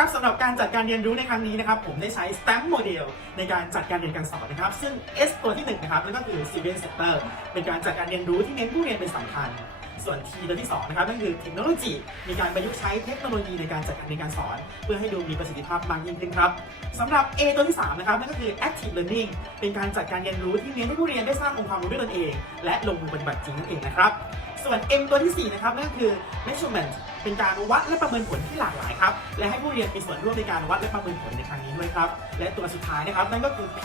ครับสำหรับการจัดการเรียนรู้ในครั้งนี้นะครับผมได้ใช้ STEM โมเดลในการจัดการเรียนการสอนนะครับซึ่ง S ตัวที่หนึ่งนะครับนั่นก็คือ Civil Sector เป็นการจัดการเรียนรู้ที่เน้นผู้เรียนเป็นสำคัญ ส่วน T ตัวที่สองนะครับนั่นคือเทคโนโลยีมีการประยุกต์ใช้เทคโนโลยีในการจัดการเรียนการสอน เพื่อให้ดูมีประสิทธิภาพมากยิ่งขึ้นครับสำหรับ A ตัวที่สามนะครับนั่นก็คือ Active Learning เป็นการจัดการเรียนรู้ที่เน้นให้ผู้เรียนได้สร้างองค์ความรู้ด้วยตนเอง และลงมือปฏิบัติจริงนั่นเองนะครับ ส่วน M ตัวที่ 4 นะครับนั่นก็คือ measurement เป็นการวัดและประเมินผลที่หลากหลายครับ และให้ผู้เรียนมีส่วนร่วมในการวัดและประเมินผลในครั้งนี้ด้วยครับ และตัวสุดท้ายนะครับนั่นก็คือ P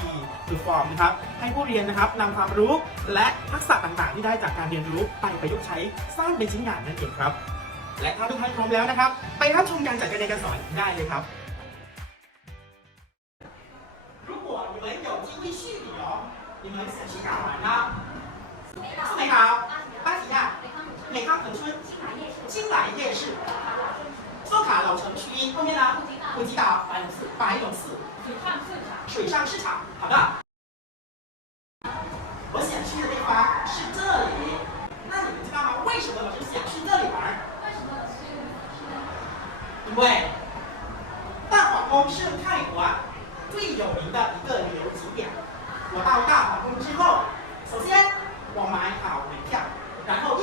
คือ form นะครับ ให้ผู้เรียนนะครับนำความรู้และทักษะต่างๆ ที่ได้จากการเรียนรู้ไปประยุกต์ใช้สร้างเป็นชิ้นงานนั่นเองครับ และถ้าทุกท่านพร้อมแล้วนะครับ ไปรับชมการจัดการเรียนการสอนได้เลยครับ如果你们有机会去旅游，你们想去哪玩呢？是美岛、芭提雅、 美康恒春、青莱夜市、寿卡老城区，后面呢？普吉岛、白龙寺、白龙寺、水上市场，好的。我想去的地方是这里，那你们知道吗？为什么我就想去这里玩？因为大皇宫是泰国最有名的一个旅游景点。我到大皇宫之后，首先我买好门票，然后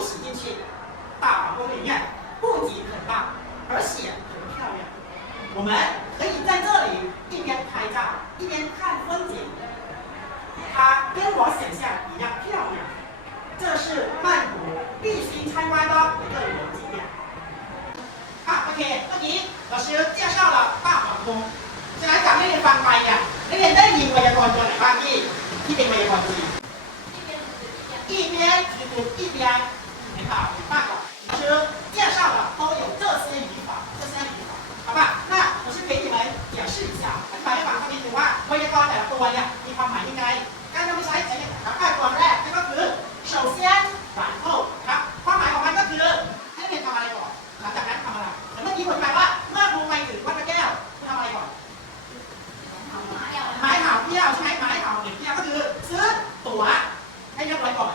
师介绍了大皇宫ฉะนั้นจากที่เรียนฟังไปเนี่ยนักเรียนได้ยินไวยากรณ์ตัวไหนบ้างที่ที่เป็นไวยากรณ์จีน一边只读一边，你看很棒的，老师 ตัวให้เรียบร้อยก่อน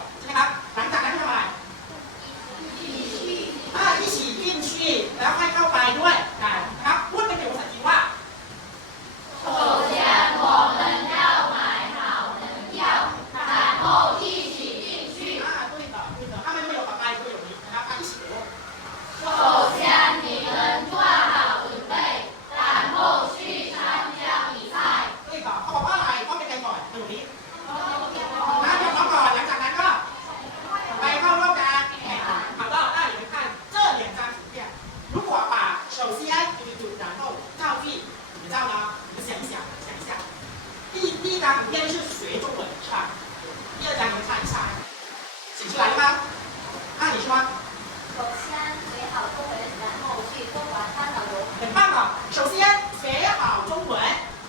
首先学好中文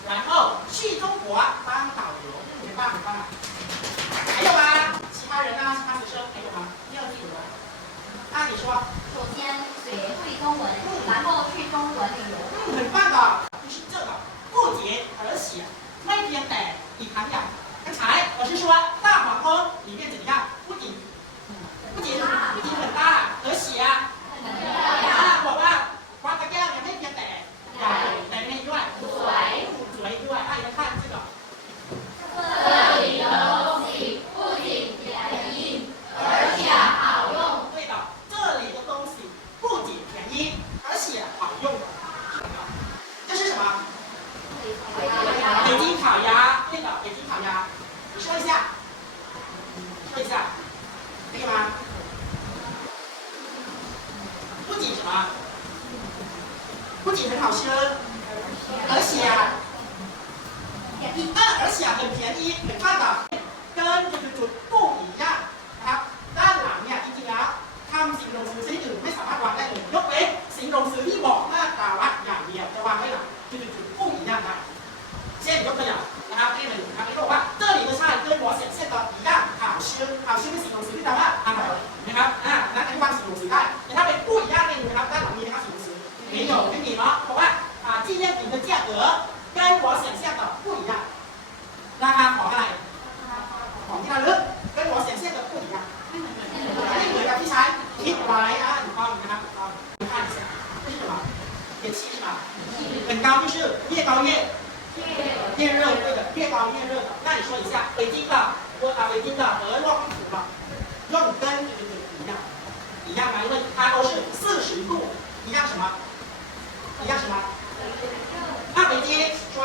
然后去中国当导游很棒很棒还有啊其他人呢？其他学生还有吗要记得吗那你说首先学会中文然后去中国旅游嗯很棒的就是这个不仅而且那边的你朋友刚才我是说大黄蜂里面怎么样？不仅不仅一下，可以吗？不仅什么，不仅很好吃，而且啊，嗯，而且啊，很便宜，很棒的，跟就是主。很高就是越高越越热，对的，越高越热的。那你说一下，北京的我啊，北京的和洛阳的用根对对对一样，一样吗？因为它都是四十度，一样什么？一样什么？那北京说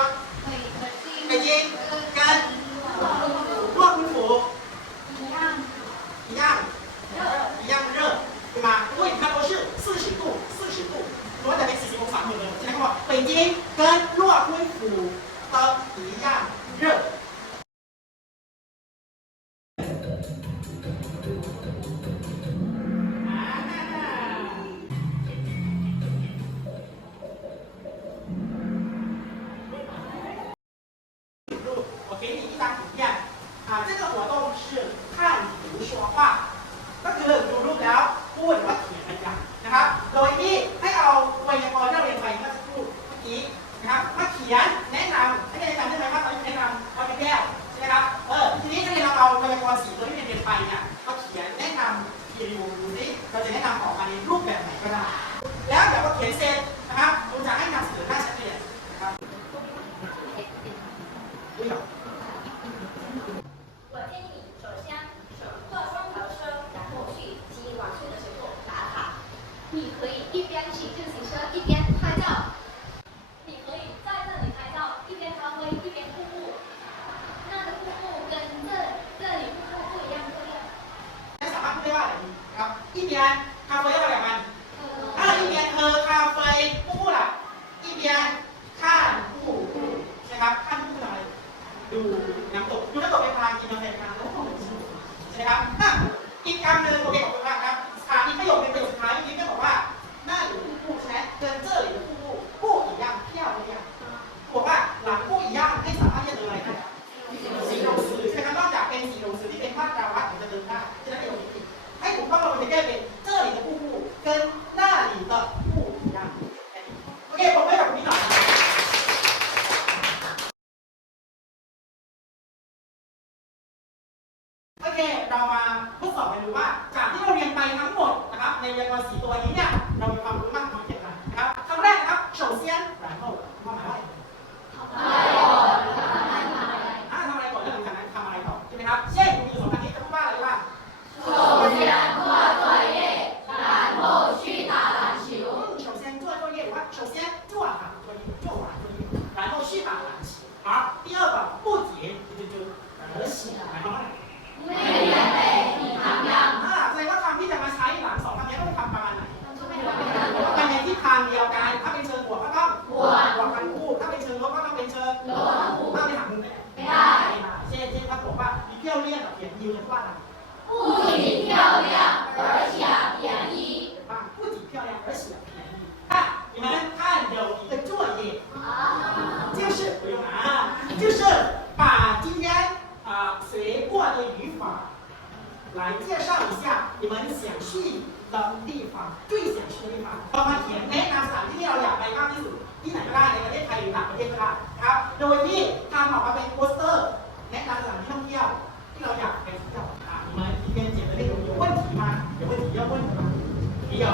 ก็คือดูรูปแล้วพูดหรือว่าเขียนอะไรกันนะครับ โดยที่ให้เอาไวยากรณ์ที่เราเรียนไปเมื่อสักครู่เมื่อกี้นะครับมาเขียนแนะนำให้แนะนำได้ไหมว่าตอนที่แนะนำเอาเป็นแก้วใช่ไหมครับเออทีนี้ถ้าเราเอาไวยากรณ์สีตัวที่เรียนไปเนี่ยมาเขียนแนะนำรีวิวดูสิเราจะแนะนำออกมาในรูปแบบไหนก็ได้ ใช่ครับข้านผู้ทำอะไรดูน้ำตกดูน้ำตกเป็นพลางกินกาแฟพลางแล้วก็ใช่ไหมครับอะอีกคำหนึ่งโอเคขอบคุณมากครับอ่าอีกประโยคเป็นประโยคสุ สอบกันดูว่าจากที่เราเรียนไปทั้งหมดนะครับในไวยนกรณ์สี่ตัวนี้เนี่ย 是不用拿，就是把今天啊、学过的语法来介绍一下你们想去的地方，最想去的地方。เรามาเขียนแนะนำสถานที่ที่เราอยากไปมากที่สุดที่ไหนก็ได้ในประเทศไทยหรือต่างประเทศก็ได้นะครับ โดยที่ทำออกมาเป็นโปสเตอร์ แนะนำสถานที่ท่องเที่ยวที่เราอยากไปเที่ยวอ่า你们一边剪的那种有问题吗？有问题要问的吗？没有，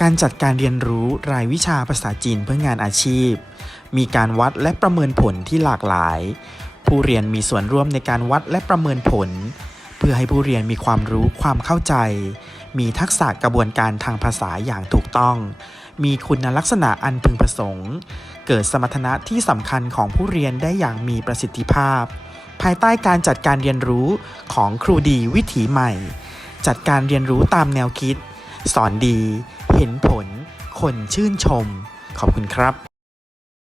การจัดการเรียนรู้รายวิชาภาษาจีนเพื่องานอาชีพ มีการวัดและประเมินผลที่หลากหลาย ผู้เรียนมีส่วนร่วมในการวัดและประเมินผล เพื่อให้ผู้เรียนมีความรู้ความเข้าใจ มีทักษะกระบวนการทางภาษาอย่างถูกต้อง มีคุณลักษณะอันพึงประสงค์ เกิดสมรรถนะที่สำคัญของผู้เรียนได้อย่างมีประสิทธิภาพ ภายใต้การจัดการเรียนรู้ของครูดีวิถีใหม่ จัดการเรียนรู้ตามแนวคิด สอนดี เห็นผล คนชื่นชม ขอบคุณครับ